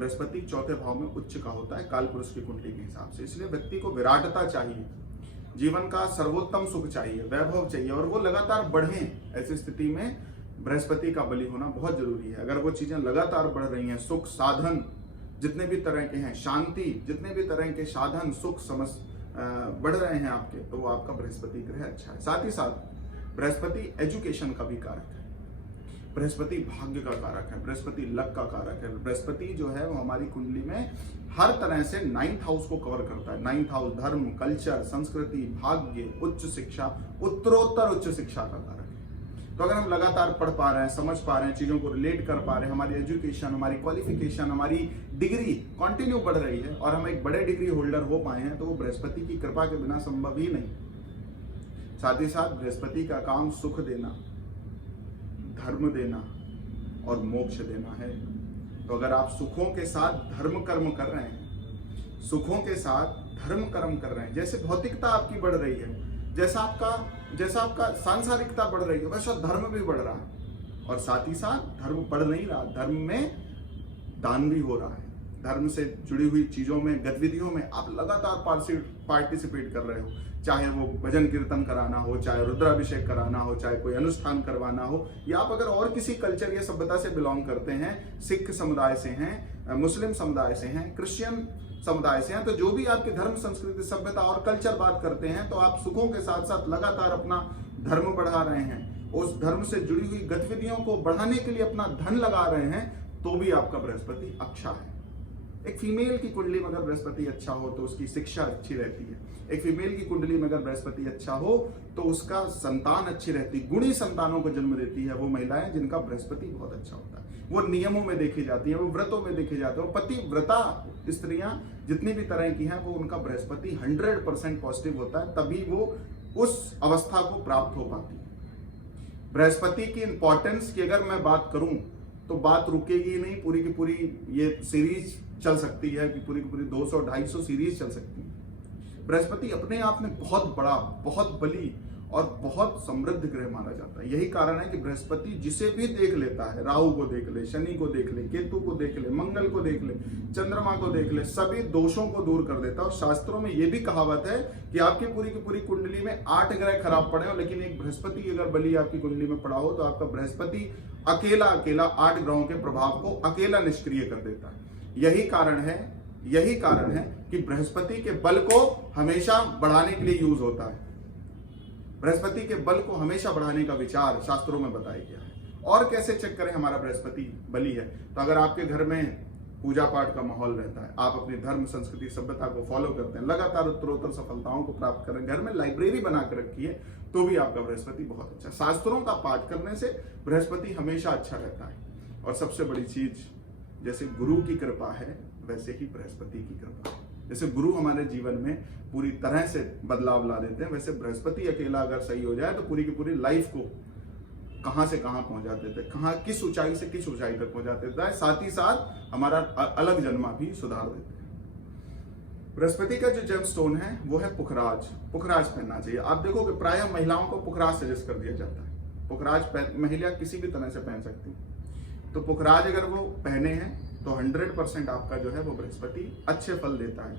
बृहस्पति चौथे भाव में उच्च का होता है काल पुरुष की कुंडली के हिसाब से। इसलिए व्यक्ति को विराटता चाहिए, जीवन का सर्वोत्तम सुख चाहिए, वैभव चाहिए और वो लगातार बढ़े। ऐसी स्थिति में बृहस्पति का बलि होना बहुत जरूरी है। अगर वो चीजें लगातार बढ़ रही हैं, सुख साधन जितने भी तरह के हैं, शांति जितने भी तरह के साधन सुख बढ़ रहे हैं आपके, तो वो आपका बृहस्पति ग्रह अच्छा है। साथ ही साथ बृहस्पति एजुकेशन का भी कारक है, बृहस्पति भाग्य का कारक है, बृहस्पति लक का कारक है। बृहस्पति जो है वो हमारी कुंडली में हर तरह से 9th हाउस को कवर करता है। 9th हाउस धर्म, कल्चर, संस्कृति, भाग्य, उच्च शिक्षा, उत्तरोत्तर उच्च शिक्षा का कारक है। तो अगर हम लगातार पढ़ पा रहे हैं, समझ पा रहे हैं, चीजों को रिलेट कर पा रहे हैं, हमारी एजुकेशन, हमारी क्वालिफिकेशन, हमारी डिग्री कंटिन्यू बढ़ रही है और हम एक बड़े डिग्री होल्डर हो पाए हैं, तो वो बृहस्पति की कृपा के बिना संभव ही नहीं। साथ ही साथ बृहस्पति का काम सुख देना, धर्म देना और मोक्ष देना है। तो अगर आप सुखों के साथ धर्म कर्म कर रहे हैं, सुखों के साथ धर्म कर्म कर रहे हैं, जैसे भौतिकता आपकी बढ़ रही है, जैसा आपका सांसारिकता बढ़ रही है, वैसा धर्म भी बढ़ रहा है। और साथ ही साथ धर्म बढ़ नहीं रहा, धर्म में दान भी हो रहा है। धर्म से जुड़ी हुई चीजों में, गतिविधियों में आप लगातार पार्टिसिपेट कर रहे हो, चाहे वो भजन कीर्तन कराना हो, चाहे रुद्राभिषेक कराना हो, चाहे कोई अनुष्ठान करवाना हो, या आप अगर और किसी कल्चर या सभ्यता से बिलोंग करते हैं, सिख समुदाय से हैं, मुस्लिम समुदाय से हैं, क्रिश्चियन समुदाय से हैं, तो जो भी आपकी धर्म, संस्कृति, सभ्यता और कल्चर बात करते हैं, तो आप सुखों के साथ साथ लगातार अपना धर्म बढ़ा रहे हैं, उस धर्म से जुड़ी हुई गतिविधियों को बढ़ाने के लिए अपना धन लगा रहे हैं, तो भी आपका बृहस्पति अच्छा है। एक फीमेल की कुंडली में अगर बृहस्पति अच्छा हो तो उसकी शिक्षा अच्छी रहती है। एक फीमेल की कुंडली में अगर बृहस्पति अच्छा हो तो उसका संतान अच्छी रहती, गुणी संतानों को जन्म देती है वो महिलाएं जिनका बृहस्पति बहुत अच्छा होता है। वो नियमों में देखी जाती है, वो व्रतों में देखे जाते हैं। पतिव्रता स्त्रियां जितनी भी तरह की हैं, वो उनका बृहस्पति 100% पॉजिटिव होता है, तभी वो उस अवस्था को प्राप्त हो पाती है। बृहस्पति की इंपॉर्टेंस की अगर मैं बात करूं तो बात रुकेगी नहीं, पूरी की पूरी ये सीरीज चल सकती है कि पूरी की पूरी 200-250 सीरीज चल सकती है। बृहस्पति अपने आप में बहुत बड़ा, बहुत बली और बहुत समृद्ध ग्रह माना जाता है। यही कारण है कि बृहस्पति जिसे भी देख लेता है, राहु को देख ले, शनि को देख ले, केतु को देख ले, मंगल को देख ले, चंद्रमा को देख ले, सभी दोषों को दूर कर देता है। और शास्त्रों में यह भी कहावत है कि आपकी पूरी की पूरी कुंडली में 8 ग्रह खराब पड़े हो, लेकिन एक बृहस्पति अगर बली आपकी कुंडली में पड़ा हो तो आपका बृहस्पति अकेला 8 ग्रहों के प्रभाव को अकेला निष्क्रिय कर देता है। यही कारण है कि बृहस्पति के बल को हमेशा बढ़ाने के लिए यूज होता है। बृहस्पति के बल को हमेशा बढ़ाने का विचार शास्त्रों में बताया गया है। और कैसे चेक करें हमारा बृहस्पति बली है? तो अगर आपके घर में पूजा पाठ का माहौल रहता है, आप अपनी धर्म, संस्कृति, सभ्यता को फॉलो करते हैं, लगातार उत्तरोत्तर सफलताओं को प्राप्त करें, घर में लाइब्रेरी बना कर रखी है, तो भी आपका बृहस्पति बहुत अच्छा। शास्त्रों का पाठ करने से बृहस्पति हमेशा अच्छा रहता है। और सबसे बड़ी चीज, जैसे गुरु की कृपा है वैसे ही बृहस्पति की कृपा है। जैसे गुरु हमारे जीवन में पूरी तरह से बदलाव ला देते हैं, वैसे बृहस्पति अकेला अगर सही हो जाए तो पूरी की पूरी लाइफ को कहां से कहां पहुंचा देते हैं, किस ऊंचाई से किस ऊंचाई तक पहुंचा देता है। साथ ही साथ हमारा अलग जन्मा भी सुधार देते हैं। बृहस्पति का जो जेम स्टोन है वो है पुखराज। पुखराज पहनना चाहिए। आप देखोगे प्रायः महिलाओं को पुखराज सजेस्ट कर दिया जाता है। पुखराज महिला किसी भी तरह से पहन सकती है, तो पुखराज अगर वो पहने हैं तो 100% आपका जो है वो बृहस्पति अच्छे फल देता है।